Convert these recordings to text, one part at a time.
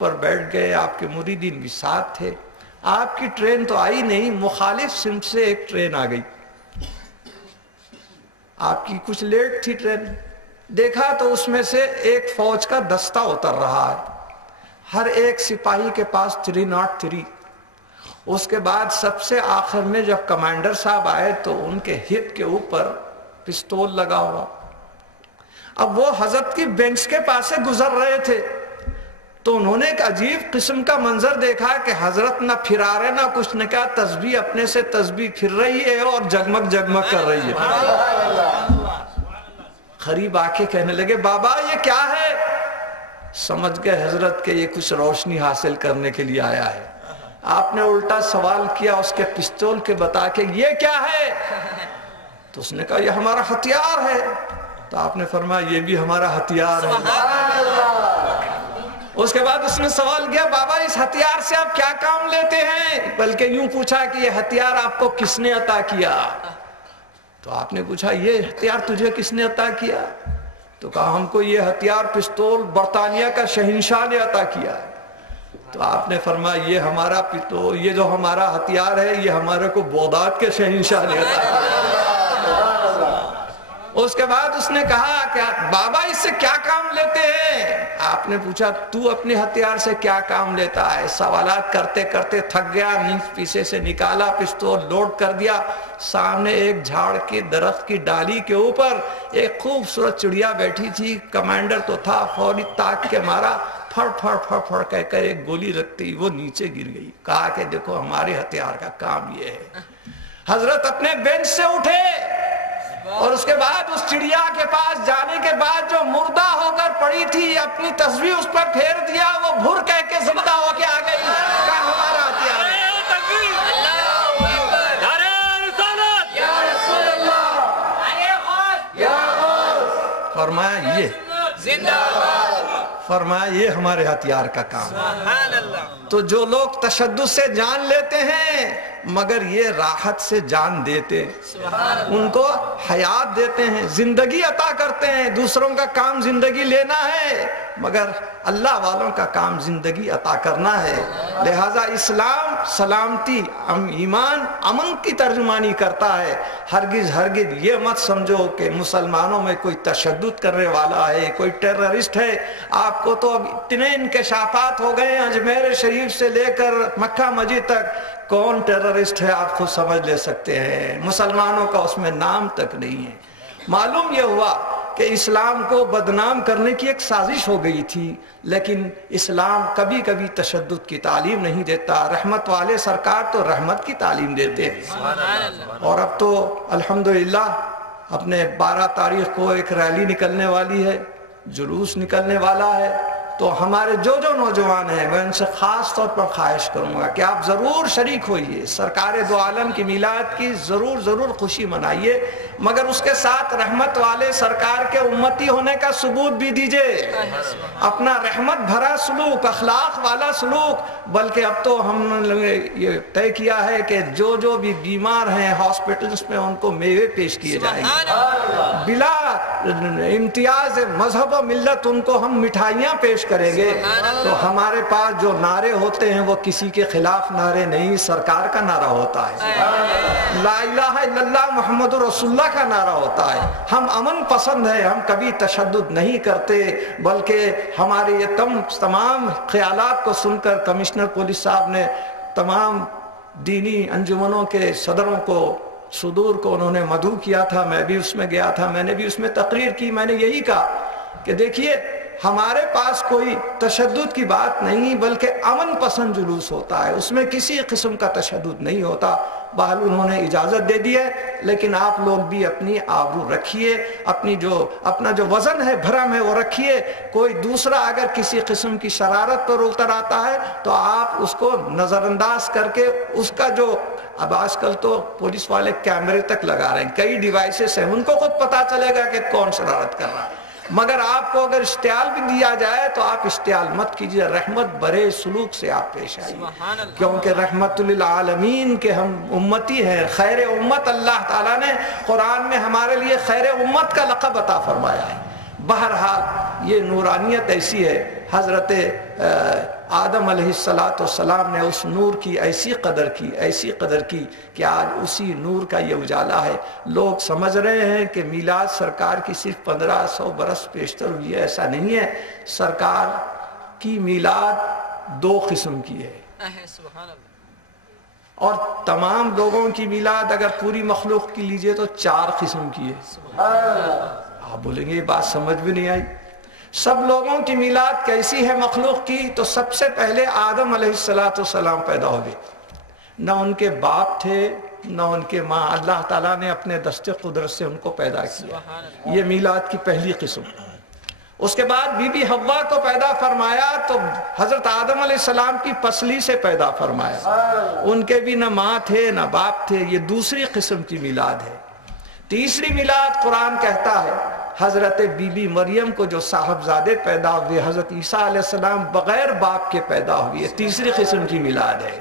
پر بیٹھ گئے، آپ کے مریدین بھی ساتھ تھے. آپ کی ٹرین تو آئی نہیں، مخالف سمت سے ایک ٹرین آ گئی. آپ کی کچھ لیٹ تھی ٹرین. دیکھا تو اس میں سے ایک فوج کا دستہ اتر رہا ہے، ہر ایک سپاہی کے پاس 303. اس کے بعد سب سے آخر میں جب کمانڈر صاحب آئے تو ان کے ہپ کے اوپر پستول لگا ہوا. اب وہ حضرت کی بینچ کے پاس سے گزر رہے تھے تو انہوں نے ایک عجیب قسم کا منظر دیکھا کہ حضرت نہ پھرا رہے نہ کچھ نے کہا، تسبیح اپنے سے تسبیح پھر رہی ہے اور جگمگ جگمگ کر رہی ہے. قریب آ کے کہنے لگے بابا یہ کیا ہے؟ سمجھ گئے حضرت کہ یہ کچھ روشنی حاصل کرنے کے لیے آیا ہے. آپ نے الٹا سوال کیا اس کے پستول کے بتا کے، یہ کیا ہے؟ تو اس نے کہا یہ ہمارا ہتھیار ہے. تو آپ نے فرمایا یہ بھی ہمارا ہتھیار ہے. اس کے بعد اس نے سوال کیا بابا اس ہتھیار سے آپ کیا کام لیتے ہیں؟ بلکہ یوں پوچھا کہ یہ ہتھیار آپ کو کس نے عطا کیا؟ تو آپ نے پوچھا یہ ہتھیار تجھے کس نے عطا کیا؟ تو کہا ہم کو یہ ہتھیار پستول برطانیہ کا شہنشاہ نے عطا کیا ہے. تو آپ نے فرمایا یہ ہمارا پستول، یہ جو ہمارا ہتھیار ہے یہ ہمارے کو بغداد کے شہنشاہ نے عطا کیا. اس کے بعد اس نے کہا کہ بابا اس سے کیا کام لیتے ہیں؟ آپ نے پوچھا تو اپنے ہتھیار سے کیا کام لیتا ہے؟ سوالات کرتے کرتے تھک گیا، نیز پیچھے سے نکالا پستول، لوڈ کر دیا. سامنے ایک جھاڑ کے درخت کی ڈالی کے اوپر ایک خوبصورت چڑیا بیٹھی تھی. کمانڈر تو تھا، فوری تاک کے مارا، پھڑ پھڑ پھڑ پھڑ کہہ کر ایک گولی لگتی وہ نیچے گر گئی. کہا کہ دیکھو ہمارے ہتھیار کا کام یہ ہے. حضرت اپنے بینچ سے اٹھے اور اس کے بعد اس چڑیا کے پاس جانے کے بعد جو مردہ ہو کر پڑی تھی اپنی تصویر اس پر پھیر دیا، وہ بھر کہہ کے زندہ ہو کے آ گئی. کہا ہمارا ہتھیار ہے. فرمایا یہ فرمایا یہ ہمارے ہتھیار کا کام ہے. تو جو لوگ تشدد سے جان لیتے ہیں مگر یہ راحت سے جان دیتے، ان کو حیات دیتے ہیں، زندگی عطا کرتے ہیں. دوسروں کا کام زندگی لینا ہے مگر اللہ والوں کا کام زندگی عطا کرنا ہے. لہذا اسلام سلامتی، ایمان امن کی ترجمانی کرتا ہے. ہرگز ہرگز یہ مت سمجھو کہ مسلمانوں میں کوئی تشدد کرنے والا ہے، کوئی ٹیررسٹ ہے. آپ کو تو اب اتنے انکشافات ہو گئے ہیں اجمیر شریف سے لے کر مکہ مسجد تک، کون ٹیررسٹ ہے آپ خود سمجھ لے سکتے ہیں. مسلمانوں کا اس میں نام تک نہیں ہے. معلوم یہ ہوا کہ اسلام کو بدنام کرنے کی ایک سازش ہو گئی تھی، لیکن اسلام کبھی کبھی تشدد کی تعلیم نہیں دیتا. رحمت والے سرکار تو رحمت کی تعلیم دیتے ہیں. اور اب تو الحمدللہ اپنے 12 تاریخ کو ایک ریلی نکلنے والی ہے، جلوس نکلنے والا ہے. تو ہمارے جو نوجوان ہیں میں ان سے خاص طور پر خواہش کروں گا کہ آپ ضرور شریک ہوئیے، سرکار دو عالم کی میلاد کی ضرور خوشی منائیے، مگر اس کے ساتھ رحمت والے سرکار کے امتی ہونے کا ثبوت بھی دیجئے. اپنا رحمت بھرا سلوک، اخلاق والا سلوک. بلکہ اب تو ہم نے یہ طے کیا ہے کہ جو بھی بیمار ہیں ہاسپٹلز میں ان کو میوے پیش کیے جائیں گے بلا امتیاز مذہب و ملت. ان کو ہم مٹھائیاں پیش کریں گے. تو ہمارے پاس جو نعرے ہوتے ہیں وہ کسی کے خلاف نعرے نہیں، سرکار کا نعرہ ہوتا ہے، لا الہ الا اللہ محمد رسول اللہ کا نعرہ ہوتا ہے. ہم امن پسند ہیں، ہم کبھی تشدد نہیں کرتے. بلکہ ہمارے یہ تمام خیالات کو سن کر کمشنر پولیس صاحب نے تمام دینی انجمنوں کے صدروں کو، صدور کو انہوں نے مدعو کیا تھا. میں بھی اس میں گیا تھا، میں نے بھی اس میں تقریر کی. میں نے یہی کہا کہ دیکھیے ہمارے پاس کوئی تشدد کی بات نہیں بلکہ امن پسند جلوس ہوتا ہے، اس میں کسی قسم کا تشدد نہیں ہوتا. بہرحال انہوں نے اجازت دے دی ہے، لیکن آپ لوگ بھی اپنی آبرو رکھیے، اپنا جو وزن ہے بھرم ہے وہ رکھیے. کوئی دوسرا اگر کسی قسم کی شرارت پر اتر آتا ہے تو آپ اس کو نظر انداز کر کے اس کا جو، اب آج کل تو پولیس والے کیمرے تک لگا رہے ہیں، کئی ڈیوائسز ہیں، ان کو خود پتا چلے گا کہ کون شرارت کر رہا ہے. مگر آپ کو اگر اشتعال بھی دیا جائے تو آپ اشتعال مت کیجیے، رحمت برے سلوک سے آپ پیش آئیے، کیونکہ رحمت للعالمین کے ہم امتی ہیں، خیر امت. اللہ تعالیٰ نے قرآن میں ہمارے لیے خیر امت کا لقب عطا فرمایا ہے. بہرحال یہ نورانیت ایسی ہے. حضرت آدم علیہ السلام نے اس نور کی ایسی قدر کی کہ آج اسی نور کا یہ اجالا ہے۔ لوگ سمجھ رہے ہیں کہ میلاد سرکار کی صرف 1500 برس پیشتر ہوئی ہے، ایسا نہیں ہے۔ سرکار کی میلاد 2 قسم کی ہے، اور تمام لوگوں کی میلاد اگر پوری مخلوق کی لیجئے تو 4 قسم کی ہے۔ آپ بولیں گے یہ بات سمجھ بھی نہیں آئی۔ سب لوگوں کی میلاد کیسی ہے مخلوق کی؟ تو سب سے پہلے آدم علیہ السلام پیدا ہوئے، نہ ان کے باپ تھے نہ ان کے ماں، اللہ تعالیٰ نے اپنے دست قدرت سے ان کو پیدا کیا، یہ میلاد کی پہلی قسم۔ اس کے بعد بی بی حوا کو پیدا فرمایا تو حضرت آدم علیہ السلام کی پسلی سے پیدا فرمایا، ان کے بھی نہ ماں تھے نہ باپ تھے، یہ دوسری قسم کی میلاد ہے۔ تیسری میلاد قرآن کہتا ہے حضرت بی بی مریم کو جو صاحبزادے پیدا ہوئے، حضرت عیسیٰ علیہ السلام بغیر باپ کے پیدا ہوئے، تیسری قسم کی میلاد ہے۔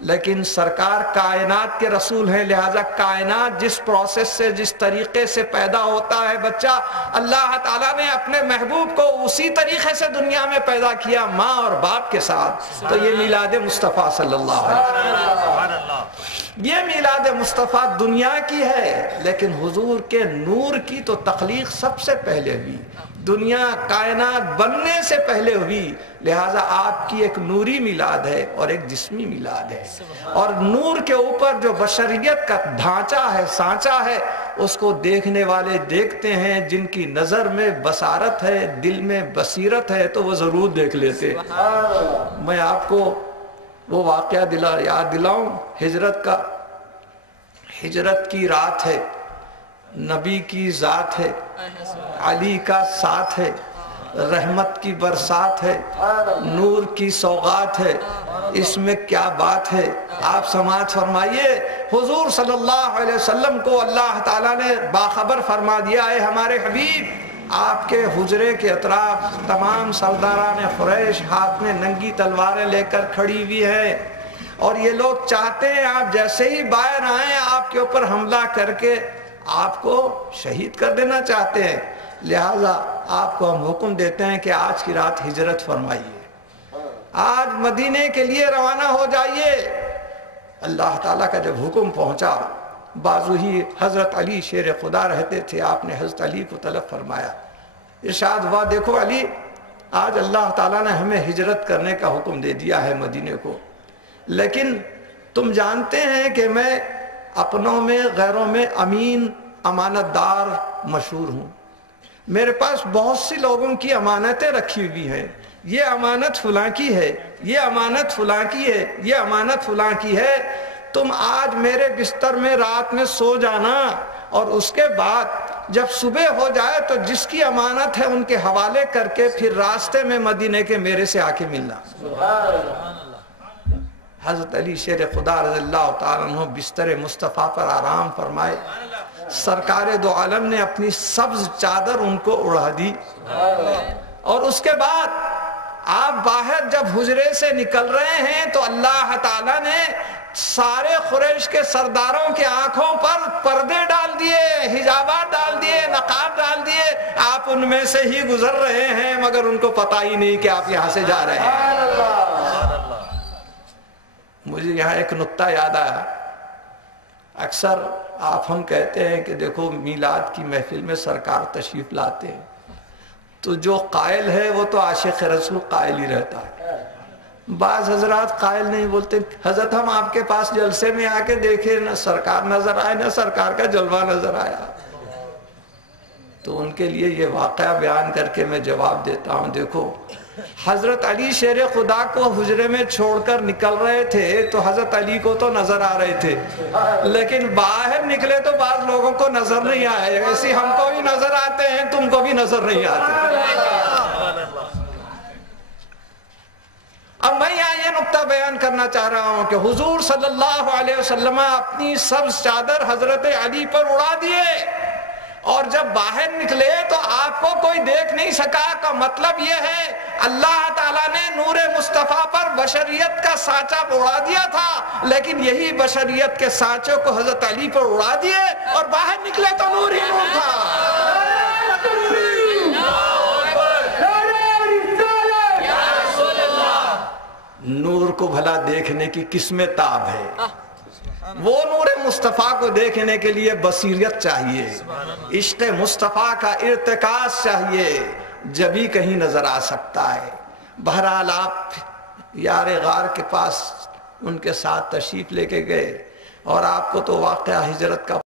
لیکن سرکار کائنات کے رسول ہیں، لہذا کائنات جس پروسیس سے جس طریقے سے پیدا ہوتا ہے بچہ، اللہ تعالیٰ نے اپنے محبوب کو اسی طریقے سے دنیا میں پیدا کیا، ماں اور باپ کے ساتھ۔ تو یہ میلاد مصطفیٰ صلی اللہ علیہ وسلم، یہ میلاد مصطفیٰ دنیا کی ہے، لیکن حضور کے نور کی تو تخلیق سب سے پہلے ہوئی، دنیا کائنات بننے سے پہلے ہوئی، لہٰذا آپ کی ایک نوری میلاد ہے اور ایک جسمی میلاد ہے۔ اور نور کے اوپر جو بشریت کا ڈھانچہ ہے، سانچہ ہے، اس کو دیکھنے والے دیکھتے ہیں، جن کی نظر میں بصارت ہے، دل میں بصیرت ہے، تو وہ ضرور دیکھ لیتے۔ میں آپ کو وہ واقعہ یاد دلاؤں ہجرت کا۔ ہجرت کی رات ہے، نبی کی ذات ہے، علی کا ساتھ ہے، رحمت کی برسات ہے، نور کی سوغات ہے، اس میں کیا بات ہے؟ آپ سماعت فرمائیے، حضور صلی اللہ علیہ وسلم کو اللہ تعالیٰ نے باخبر فرما دیا ہے، ہمارے حبیب آپ کے حجرے کے اطراف تمام سرداران قریش ہاتھ میں ننگی تلواریں لے کر کھڑی ہوئی ہیں، اور یہ لوگ چاہتے ہیں آپ جیسے ہی باہر آئیں آپ کے اوپر حملہ کر کے آپ کو شہید کر دینا چاہتے ہیں، لہٰذا آپ کو ہم حکم دیتے ہیں کہ آج کی رات ہجرت فرمائیے، آج مدینے کے لیے روانہ ہو جائیے۔ اللہ تعالیٰ کا جب حکم پہنچا، بازو ہی حضرت علی شیر خدا رہتے تھے، آپ نے حضرت علی کو طلب فرمایا، ارشاد ہوا دیکھو علی، آج اللہ تعالیٰ نے ہمیں ہجرت کرنے کا حکم دے دیا ہے مدینے کو، لیکن تم جانتے ہیں کہ میں اپنوں میں غیروں میں امین امانت دار مشہور ہوں، میرے پاس بہت سی لوگوں کی امانتیں رکھی ہوئی ہیں، یہ امانت فلاں کی ہے، یہ امانت فلاں کی ہے، یہ امانت فلاں کی ہے، تم آج میرے بستر میں رات میں سو جانا، اور اس کے بعد جب صبح ہو جائے تو جس کی امانت ہے ان کے حوالے کر کے پھر راستے میں مدینے کے میرے سے آ کے ملنا۔ حضرت علی شیر خدا رضی اللہ تعالیٰ عنہ بستر مصطفیٰ پر آرام فرمائے، سرکار دو عالم نے اپنی سبز چادر ان کو اڑا دی، اور اس کے بعد آپ باہر جب حجرے سے نکل رہے ہیں تو اللہ تعالیٰ نے سارے قریش کے سرداروں کے آنکھوں پر پردے ڈال دیے، حجابات ڈال دیے، نقاب ڈال دیے، آپ ان میں سے ہی گزر رہے ہیں مگر ان کو پتہ ہی نہیں کہ آپ یہاں سے جا رہے ہیں۔ مجھے یہاں ایک نقطہ یاد آیا، اکثر آپ ہم کہتے ہیں کہ دیکھو میلاد کی محفل میں سرکار تشریف لاتے ہیں، تو جو قائل ہے وہ تو عاشق رسول قائل ہی رہتا ہے، بعض حضرات قائل نہیں بولتے، حضرت ہم آپ کے پاس جلسے میں آ کے دیکھے نہ سرکار نظر آئے نہ سرکار کا جلوہ نظر آیا، تو ان کے لیے یہ واقعہ بیان کر کے میں جواب دیتا ہوں، دیکھو حضرت علی شیر خدا کو حجرے میں چھوڑ کر نکل رہے تھے تو حضرت علی کو تو نظر آ رہے تھے، لیکن باہر نکلے تو بعض لوگوں کو نظر نہیں آئے، ایسے ہم کو بھی نظر آتے ہیں، تم کو بھی نظر نہیں آتے۔ اب میں یہاں یہ نقطہ بیان کرنا چاہ رہا ہوں کہ حضور صلی اللہ علیہ وسلم اپنی سبز چادر حضرت علی پر اڑا دیے، اور جب باہر نکلے تو آپ کو کوئی دیکھ نہیں سکا، کا مطلب یہ ہے اللہ تعالیٰ نے نور مصطفیٰ پر بشریت کا سانچہ اڑا دیا تھا، لیکن یہی بشریت کے سانچوں کو حضرت علی پر اڑا دیے اور باہر نکلے تو نور ہی نور تھا۔ نور کو بھلا دیکھنے کی کس میں تاب ہے؟ وہ نور مصطفیٰ کو دیکھنے کے لیے بصیرت چاہیے، عشق مصطفیٰ کا ارتکاز چاہیے، جبھی کہیں نظر آ سکتا ہے۔ بہرحال آپ یار غار کے پاس ان کے ساتھ تشریف لے کے گئے، اور آپ کو تو واقعہ ہجرت کا